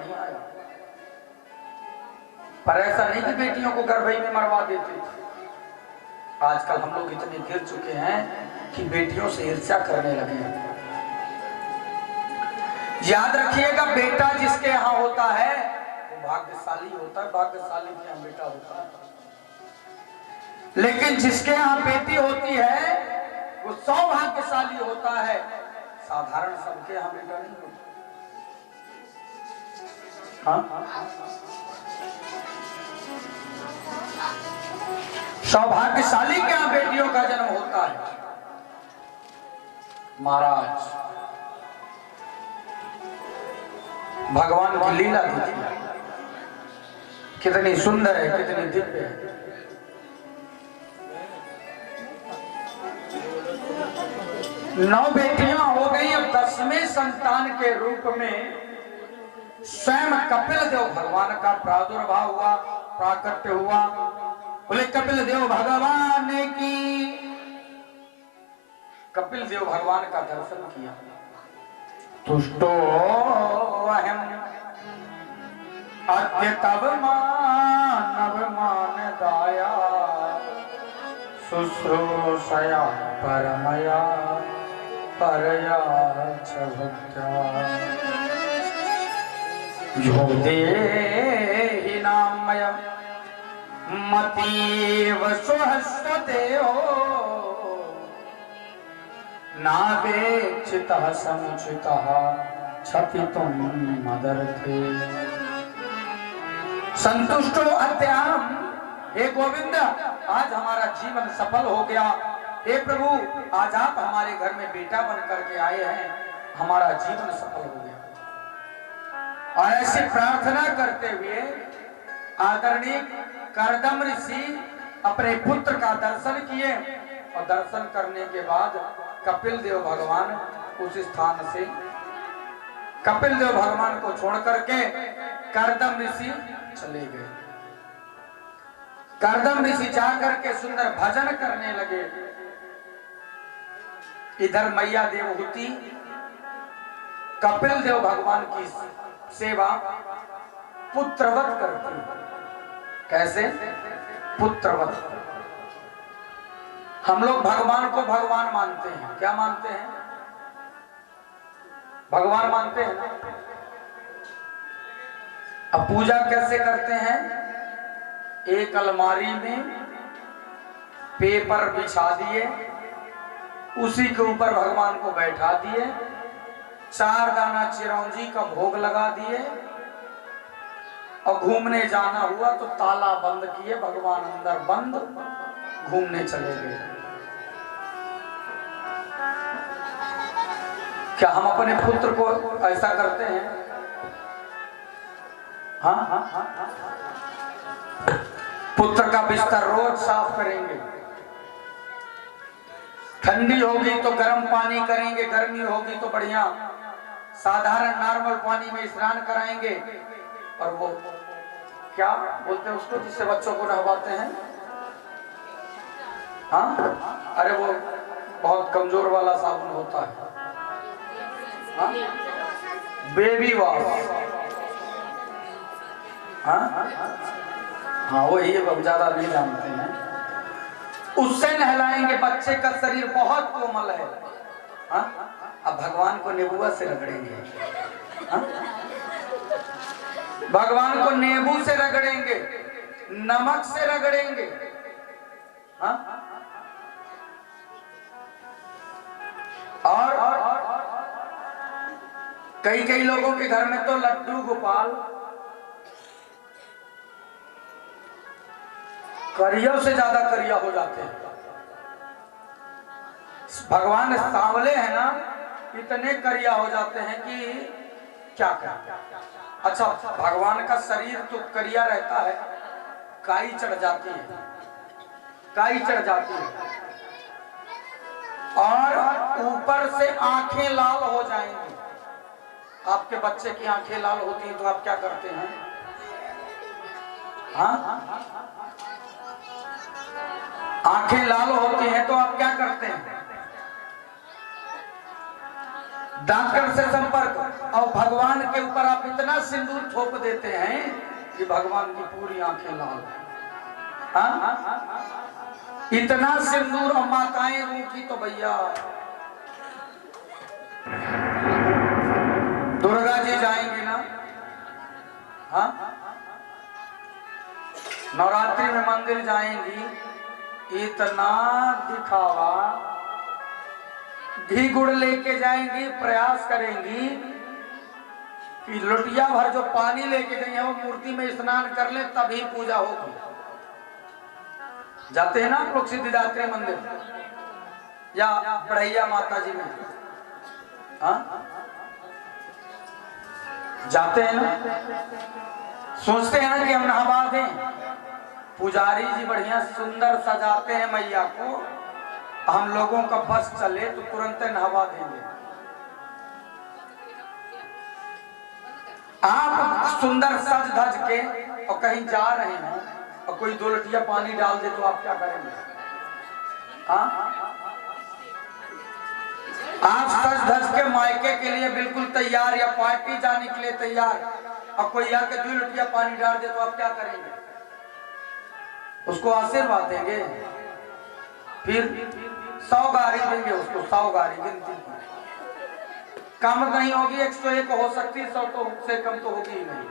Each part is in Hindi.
नहीं आया। पर ऐसा नहीं कि बेटियों को गर्भ में मरवा देते थे। आजकल हम लोग इतने गिर चुके हैं कि बेटियों से ईर्ष्या करने लगे हैं। याद रखिएगा, बेटा जिसके यहाँ होता है वो भाग्यशाली होता है, भाग्यशाली के यहाँ बेटा होता है। लेकिन जिसके यहाँ बेटी होती है वो सौभाग्यशाली होता है। साधारण सबके यहाँ बेटा नहीं होता। हाँ, सौभाग्यशाली के यहाँ बेटियों का जन्म होता है। महाराज, भगवान की लीला देखिए, कितनी सुंदर है, कितनी दिव्य है। नौ बेटियां हो गई। अब 10वें संतान के रूप में स्वयं कपिल देव भगवान का प्रादुर्भाव हुआ, प्राकट्य हुआ। बोले कपिल देव भगवान की। कपिल देव भगवान का दर्शन किया। तुष्टो अहम अद्य तव मानव मान दाया शुश्रूषया परमया परया च भक्त्या यो देहि नामय मतीव स्वहस्तदेहो नावेक्षितः समुचितः क्षपितुं मदर्थे। संतुष्टो अद्याम। हे गोविंद, आज हमारा जीवन सफल हो गया। हे प्रभु, आज आप हमारे घर में बेटा बन करके आए हैं, हमारा जीवन सफल हो गया। और ऐसी प्रार्थना करते हुए आदरणीय कर्दम ऋषि अपने पुत्र का दर्शन किए। और दर्शन करने के बाद कपिल देव भगवान उस स्थान से, कपिल देव भगवान को छोड़ करके कर्दम ऋषि चले गए। कर्दम ऋषि जाकर के सुंदर भजन करने लगे। इधर मैया देवहूति कपिल देव भगवान की सेवा पुत्रवत करती। कैसे? पुत्रवत। हम लोग भगवान को भगवान मानते हैं। क्या मानते हैं? भगवान मानते हैं ना। अब पूजा कैसे करते हैं? एक अलमारी में पेपर बिछा दिए, उसी के ऊपर भगवान को बैठा दिए, 4 दाना चिरौंजी का भोग लगा दिए, और घूमने जाना हुआ तो ताला बंद किए, भगवान अंदर बंद, घूमने चले गए। क्या हम अपने पुत्र को ऐसा करते हैं? हाँ हाँ हाँ हाँ। पुत्र का बिस्तर रोज साफ करेंगे। ठंडी होगी तो गर्म पानी करेंगे, गर्मी होगी तो बढ़िया साधारण नॉर्मल पानी में स्नान कराएंगे। और वो क्या बोलते हैं उसको जिससे बच्चों को नहवाते हैं? हाँ, अरे वो बहुत कमजोर वाला साबुन होता है। हाँ? Baby wash. हाँ हाँ, वो ये हम ज्यादा नहीं जानते हैं। उससे नहलाएंगे। बच्चे का शरीर बहुत कोमल है। हाँ? अब भगवान को नींबू से रगड़ेंगे। हाँ? भगवान को नींबू से रगड़ेंगे, नमक से रगड़ेंगे। हाँ? और कई लोगों के घर में तो लड्डू गोपाल करियों से ज्यादा करिया हो जाते हैं। भगवान सांवले हैं ना, इतने करिया हो जाते हैं कि क्या करें। अच्छा, भगवान का शरीर तो करिया रहता है, काई चढ़ जाती है, काई चढ़ जाती है, और ऊपर से आंखें लाल हो जाएंगी। आपके बच्चे की आंखें लाल होती हैं तो आप क्या करते हैं? हाँ, आंखें लाल होती हैं तो आप क्या करते हैं? डॉक्टर से संपर्क, और भगवान के ऊपर आप इतना सिंदूर थोप देते हैं कि भगवान की पूरी आंखें लाल। इतना सिंदूर और माताएं रूठी तो भैया दुर्गा जी जाएंगी ना। हाँ, नवरात्रि में मंदिर जाएंगी, इतना दिखावा, घी गुड़ लेके जाएंगी, प्रयास करेंगी कि लोटिया भर जो पानी लेके गई है वो मूर्ति में स्नान कर ले तभी पूजा होगी। जाते हैं ना आप लोग सिद्धिदात्री मंदिर या बढ़ैया माता जी में, हाँ जाते हैं ना, सोचते हैं ना कि हम नहा दें। पुजारी जी बढ़िया सुंदर सजाते हैं मैया को, हम लोगों का बस चले तो तुरंत नहवा देंगे। आप सुंदर सज धज के और कहीं जा रहे हैं और कोई 2 लटिया पानी डाल दे तो आप क्या करेंगे? हाँ, आप सज धज के मायके के लिए बिल्कुल तैयार या पार्टी जाने के लिए तैयार, और कोई आके 2 लटिया पानी डाल दे तो आप क्या करेंगे? उसको आशीर्वाद देंगे, फिर 100 गारी देंगे उसको, 100 गारी गिनती की। कम नहीं होगी, 101 हो सकती, 100 तो से कम तो होगी ही नहीं।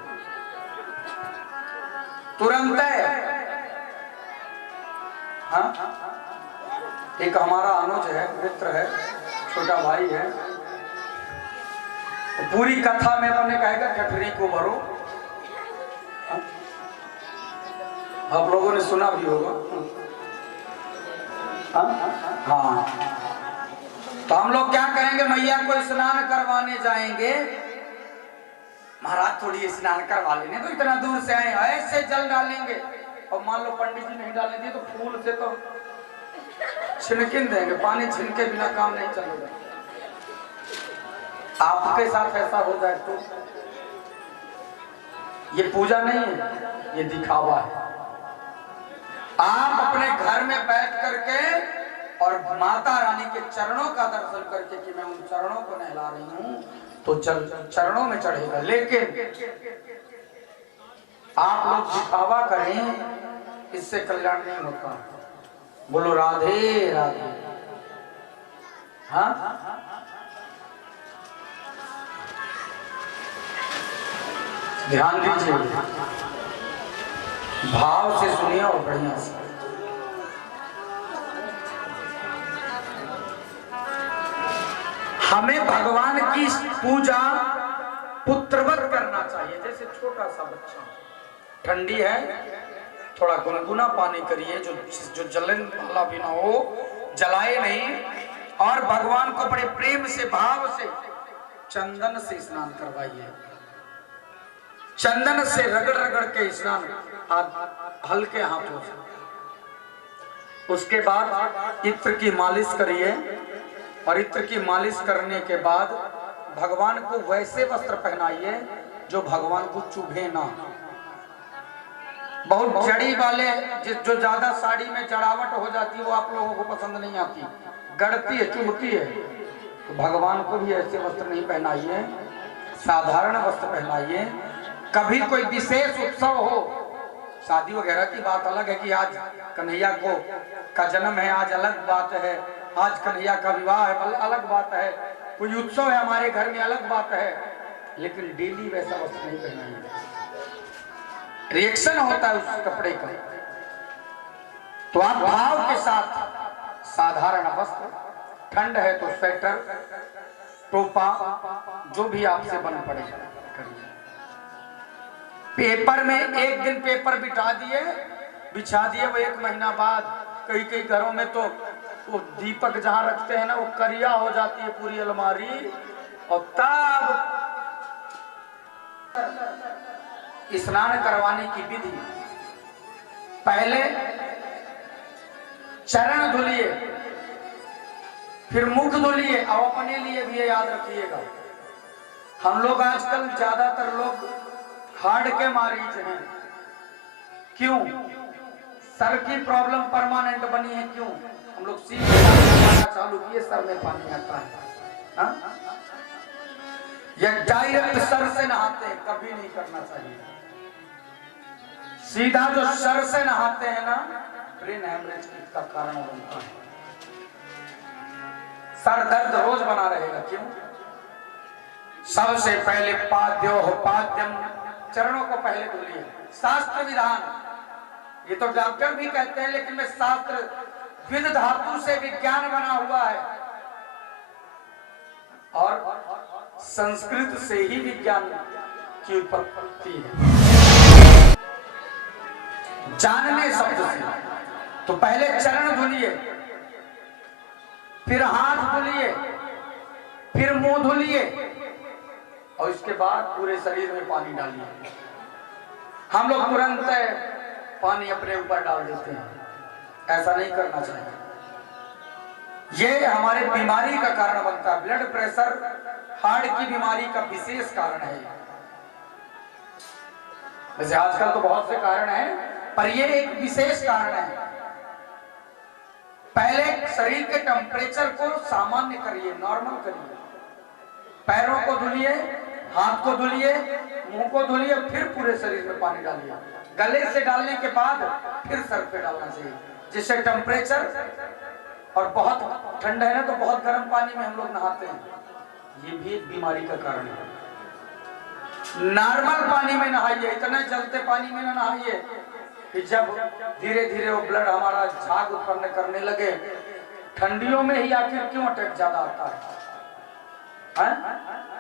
तुरंत है। हाँ, एक हमारा अनुज है, मित्र है, छोटा भाई है, पूरी कथा में अपने कहेगा कटरी को भरो। आप लोगों ने सुना भी होगा। हाँ, तो हम लोग क्या करेंगे, मैया को स्नान करवाने जाएंगे। महाराज थोड़ी स्नान करवा लेने तो, इतना दूर से आए, ऐसे जल डालेंगे, और मान लो पंडित जी नहीं डालने दिए तो फूल से तो छिड़किन देंगे, पानी छिड़के बिना काम नहीं चलेगा। आपके साथ ऐसा हो जाए तो ये पूजा नहीं है, ये दिखावा है। आप अपने घर में बैठ करके और माता रानी के चरणों का दर्शन करके कि मैं उन चरणों को नहला रही हूं तो चरणों में चढ़ेगा। लेकिन आप लोग दिखावा करें, इससे कल्याण नहीं होता। बोलो राधे राधे। हाँ, ध्यान दीजिए, भाव से सुनिए और बढ़िया से। हमें भगवान की पूजा पुत्रवत करना चाहिए। जैसे छोटा सा बच्चा, ठंडी है, थोड़ा गुनगुना पानी करिए, जो जलन वाला भी ना हो, जलाए नहीं, और भगवान को बड़े प्रेम से भाव से चंदन से स्नान करवाइए। चंदन से रगड़ रगड़ के स्नान हल्के हाथों से। उसके बाद इत्र की मालिश करिए, और इत्र की मालिश करने के बाद भगवान को वैसे वस्त्र पहनाइए जो भगवान को चुभे ना। बहुत जड़ी वाले, जो ज्यादा साड़ी में जड़ावट हो जाती है वो आप लोगों को पसंद नहीं आती, गड़ती है, चुभती है। तो भगवान को भी ऐसे वस्त्र नहीं पहनाइए, साधारण वस्त्र पहनाइए। कभी कोई विशेष उत्सव हो, शादी वगैरह की बात अलग है कि आज कन्हैया को का जन्म है, आज अलग बात है, आज कन्हैया का विवाह है, अलग बात है, कोई उत्सव है हमारे घर में, अलग बात है। लेकिन डेली वैसा वस्त्र नहीं पहनाइए, रिएक्शन होता है उस कपड़े का। तो आप भाव के साथ साधारण वस्त्र, ठंड है तो स्वेटर, टोपा, जो भी आपसे बन पड़े करिए। पेपर में एक दिन पेपर बिछा दिए, वो 1 महीना बाद कई घरों में तो वो दीपक जहां रखते हैं ना, वो करिया हो जाती है पूरी अलमारी। और तब स्नान करवाने की विधि, पहले चरण धुलिए, फिर मुख धुलिए, और अपने लिए भी याद रखिएगा, हम लोग आजकल ज्यादातर लोग हार्ट के मरीज हैं। क्यों? सर की प्रॉब्लम परमानेंट बनी है। क्यों? हम लोग सीख चालू किए, सर में पानी आता है। या डायरेक्ट सर से नहाते हैं, कभी नहीं करना चाहिए। सीधा जो सर से नहाते हैं ना, ब्रेन हेमरेज का कारण बनता है। सर दर्द रोज बना रहेगा। क्यों? सबसे पहले पाद्यो पाद्यम, चरणों को पहले धुलिए। शास्त्र विधान, ये तो डॉक्टर भी कहते हैं, लेकिन मैं शास्त्र विद धातु से विज्ञान बना हुआ है और संस्कृत से ही विज्ञान की उत्पत्ति है, जानने शब्द से। तो पहले चरण धुलिए, फिर हाथ धुलिए, फिर मुंह धुलिए और इसके बाद पूरे शरीर में पानी डालिए। हम लोग तुरंत पानी अपने ऊपर डाल देते हैं, ऐसा नहीं करना चाहिए। ये हमारे बीमारी का कारण बनता है। ब्लड प्रेशर हार्ट की बीमारी का विशेष कारण है। वैसे आजकल तो बहुत से कारण हैं, पर ये एक विशेष कारण है। पहले शरीर के टेम्परेचर को सामान्य करिए, नॉर्मल करिए। पैरों को धुलिए, हाथ को धुलिए, मुंह को धुलिए, फिर पूरे शरीर में पानी डालिए। गले से डालने के बाद फिर सर पे डालना चाहिए, जिससे टेम्परेचर, और बहुत ठंडा है ना तो बहुत गर्म पानी में हम लोग नहाते हैं, ये भी एक बीमारी का कारण है। नॉर्मल पानी में नहाइए, इतने जलते पानी में ना नहाइए कि जब धीरे धीरे वो ब्लड हमारा झाग उत्पन्न करने लगे। ठंडियों में ही आखिर क्यों अटैक ज्यादा आता है?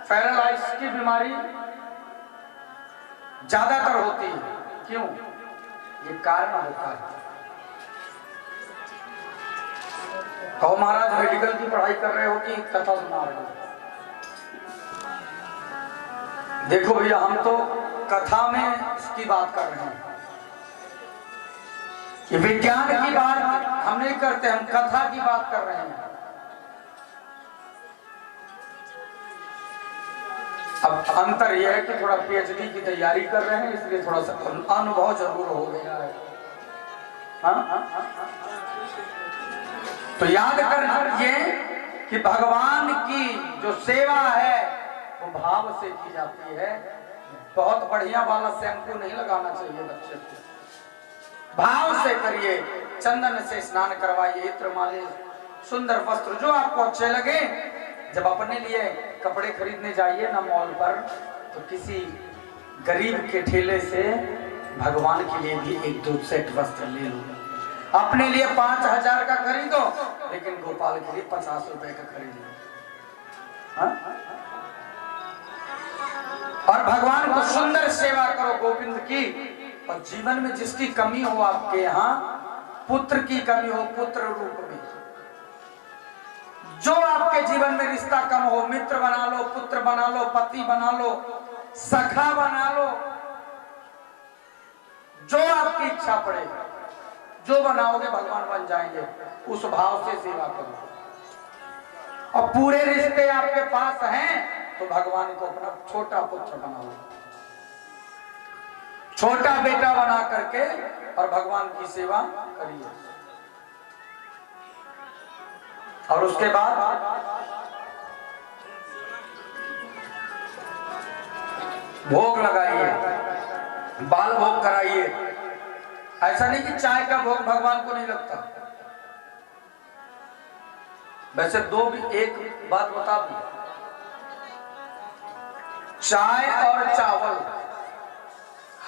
पैरालाइज की बीमारी ज्यादातर होती है। क्यों? ये कारण होता है। कहो महाराज मेडिकल की पढ़ाई कर रहे हो कि कथा सुना रहे हो? देखो भैया, हम तो कथा में इसकी बात कर रहे हैं। ये विज्ञान की बात हम नहीं करते, हम कथा की बात कर रहे हैं। अब अंतर यह है कि थोड़ा पीएचडी की तैयारी कर रहे हैं, इसलिए थोड़ा सा अनुभव जरूर हो गया है। तो याद कर ये कि भगवान की जो सेवा है वो भाव से की जाती है। बहुत बढ़िया वाला शैम्पू नहीं लगाना चाहिए बच्चे को, भाव से करिए। चंदन से स्नान करवाइए, इत्र मालिश, सुंदर वस्त्र जो आपको अच्छे लगे। जब अपने लिए कपड़े खरीदने जाइए ना मॉल पर, तो किसी गरीब के ठेले से भगवान के लिए भी 1-2 सेट वस्त्र ले लो। अपने लिए 5000 का खरीदो, लेकिन गोपाल के लिए 50 रुपए का खरीदो। और भगवान को सुंदर सेवा करो गोविंद की। और जीवन में जिसकी कमी हो, आपके यहाँ पुत्र की कमी हो, पुत्र रूप में जो आपके जीवन में रिश्ता कम हो, मित्र बना लो, पुत्र बना लो, पति बना लो, सखा बना लो, जो आपकी इच्छा पड़े, जो बनाओगे भगवान बन जाएंगे। उस भाव से सेवा करो। और पूरे रिश्ते आपके पास हैं तो भगवान को अपना छोटा पुत्र बनाओ, छोटा बेटा बना करके और भगवान की सेवा करिए। और उसके बाद भोग लगाइए, बाल भोग कराइए। ऐसा नहीं कि चाय का भोग भगवान को नहीं लगता। वैसे एक बात बता दूं, चाय और चावल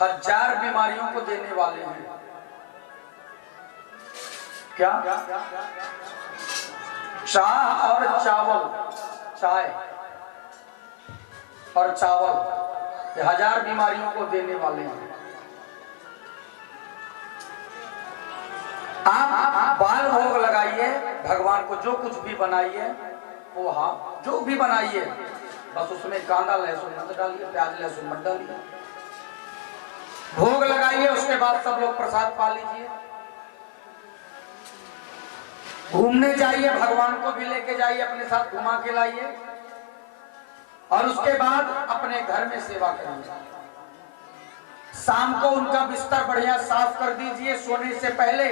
1000 बीमारियों को देने वाले हैं। क्या? चाय और चावल, चाय और चावल ये 1000 बीमारियों को देने वाले हैं। आप बाल भोग लगाइए, भगवान को जो कुछ भी बनाइए, पोहा जो भी बनाइए, बस उसमें कांदा लहसुन मत डालिए, प्याज लहसुन मत डालिए। भोग लगाइए, उसके बाद सब लोग प्रसाद पा लीजिए। घूमने जाइए, भगवान को भी लेके जाइए, अपने साथ घुमा के लाइए। और उसके बाद अपने घर में सेवा करिए। शाम को उनका बिस्तर बढ़िया साफ कर दीजिए। सोने से पहले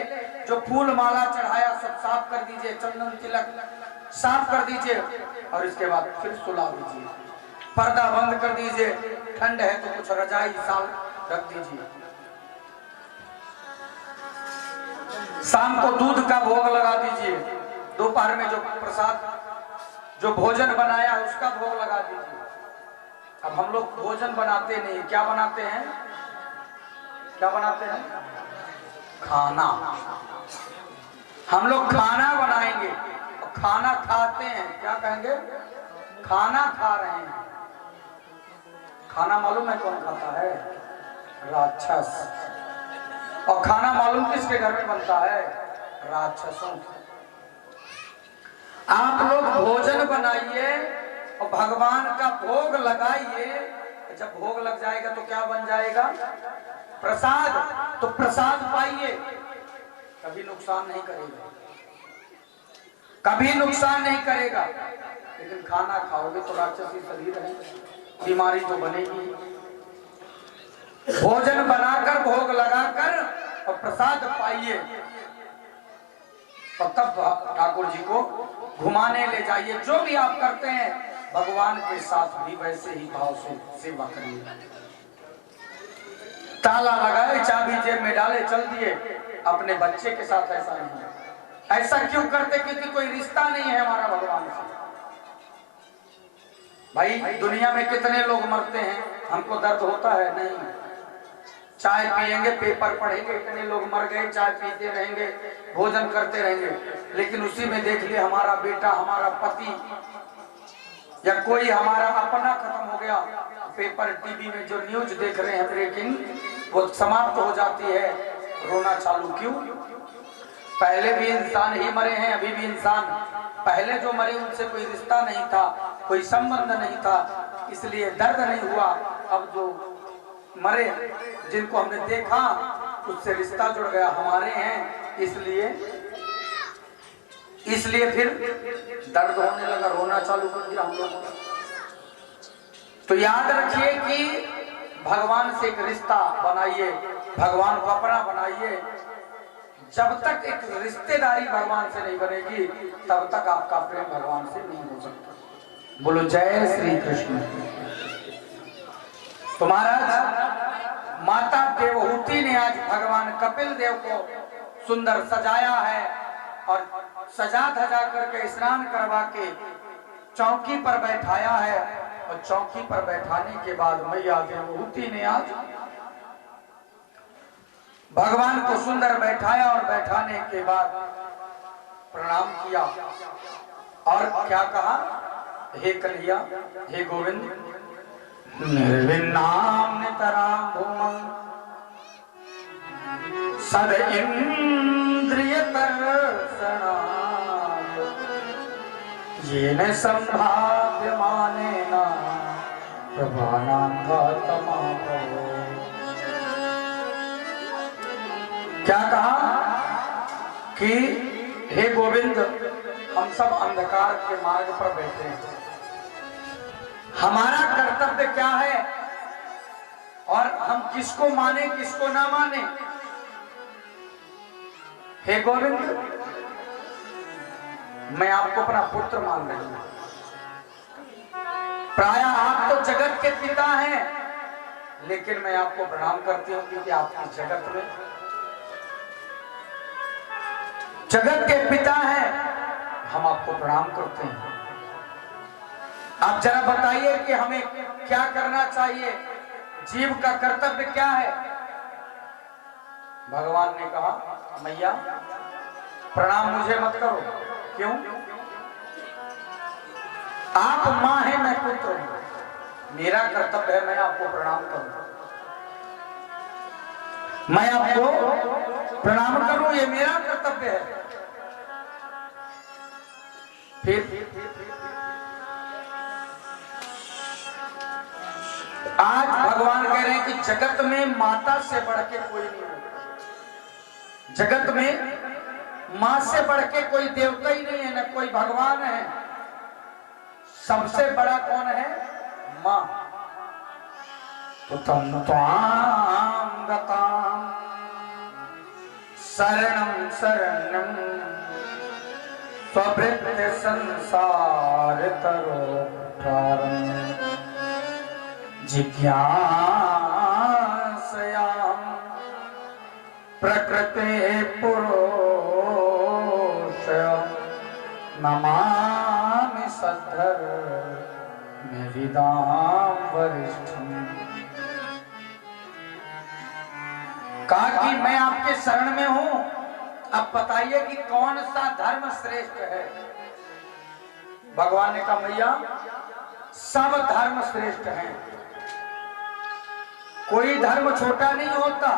जो फूल माला चढ़ाया सब साफ कर दीजिए, चंदन तिलक साफ कर दीजिए और इसके बाद फिर सुला दीजिए। पर्दा बंद कर दीजिए, ठंड है तो कुछ रजाई साल रख दीजिए। शाम को दूध का भोग लगा दीजिए, दोपहर में जो प्रसाद जो भोजन बनाया उसका भोग लगा दीजिए। अब हम लोग भोजन बनाते नहीं, क्या बनाते हैं? क्या बनाते हैं? खाना। हम लोग खाना बनाएंगे और खाना खाते हैं, क्या कहेंगे? खाना खा रहे हैं। खाना मालूम है कौन खाता है? राक्षस। और खाना मालूम किसके घर में बनता है? राक्षसों के। आप लोग भोजन बनाइए और भगवान का भोग लगाइए। जब भोग लग जाएगा तो क्या बन जाएगा? प्रसाद। तो प्रसाद पाइए, कभी नुकसान नहीं करेगा, कभी नुकसान नहीं करेगा। लेकिन खाना खाओगे तो राक्षसी शरीर है, बीमारी तो बनेगी। भोजन बनाकर भोग लगाकर और प्रसाद पाइए और तब ठाकुर जी को घुमाने ले जाइए। जो भी आप करते हैं भगवान के साथ भी वैसे ही भाव से सेवा करिए। ताला लगाए, चाबी जेब में डाले, चल दिए। अपने बच्चे के साथ ऐसा नहीं। ऐसा क्यों करते? क्योंकि कोई रिश्ता नहीं है हमारा भगवान से। भाई दुनिया में कितने लोग मरते हैं, हमको दर्द होता है? नहीं। चाय पिएंगे, पेपर पढ़ेंगे, इतने लोग मर गए, चाय पीते रहेंगे, भोजन करते रहेंगे, लेकिन उसी में देख लिए हमारा बेटा, हमारा पति या कोई हमारा अपना खत्म हो गया। पेपर टीवी में जो न्यूज देख रहे हैं ब्रेकिंग, वो समाप्त हो जाती है, रोना चालू क्यों? पहले भी इंसान ही मरे हैं, अभी भी इंसान। पहले जो मरे उनसे कोई रिश्ता नहीं था, कोई संबंध नहीं था, इसलिए दर्द नहीं हुआ। अब जो मरे, जिनको हमने देखा, उससे रिश्ता जुड़ गया, हमारे हैं, इसलिए फिर दर्द होने लगा, रोना चालू कर दिया हम लोगों ने। तो याद रखिए कि भगवान से एक रिश्ता बनाइए, भगवान को अपना बनाइए। जब तक एक रिश्तेदारी भगवान से नहीं बनेगी तब तक आपका प्रेम भगवान से नहीं हो सकता। बोलो जय श्री कृष्ण। तो महाराज माता देवहूति ने आज भगवान कपिल देव को सुंदर सजाया है और सजा धजा करके स्नान करवा के चौकी पर बैठाया है। और चौकी पर बैठाने के बाद मैया देवहूति ने आज भगवान को सुंदर बैठाया और बैठाने के बाद प्रणाम किया और क्या कहा? हे कन्हैया, हे गोविंद, निर्विन्नाम नितराम भूमं सद इंद्रिय दर्शनात् येन संभाव्यमानेन प्रभानान्धतमापो। क्या कहा कि हे गोविंद, हम सब अंधकार के मार्ग पर बैठे हैं, हमारा कर्तव्य क्या है और हम किसको माने किसको ना माने? हे गोविंद, मैं आपको अपना पुत्र मान रही हूं। प्राय आप तो जगत के पिता हैं, लेकिन मैं आपको प्रणाम करती हूं क्योंकि आप इस जगत में जगत के पिता हैं, हम आपको प्रणाम करते हैं। आप जरा बताइए कि हमें क्या करना चाहिए, जीव का कर्तव्य क्या है? भगवान ने कहा, मैया प्रणाम मुझे मत करो। क्यों? आप मां हैं, मैं पुत्र हूं। मेरा कर्तव्य है मैं आपको प्रणाम करूं, मैं आपको प्रणाम करूं, ये मेरा कर्तव्य है। फिर आज भगवान कह रहे हैं कि जगत में माता से बढ़ के कोई नहीं है, जगत में मां से बढ़ के कोई देवता ही नहीं है, न कोई भगवान है। सबसे बड़ा कौन है? मां। तो तम त्वां गतां शरणं शरणं स्वभृत्य संसार तरोद्धारम् जिज्ञासयाम प्रकृते पुरुष नमामि सद्धर में विदाम वरिष्ठम। कहा कि मैं आपके शरण में हूं, अब बताइए कि कौन सा धर्म श्रेष्ठ है। भगवान ने कहा मैया सब धर्म श्रेष्ठ हैं, कोई धर्म छोटा नहीं होता।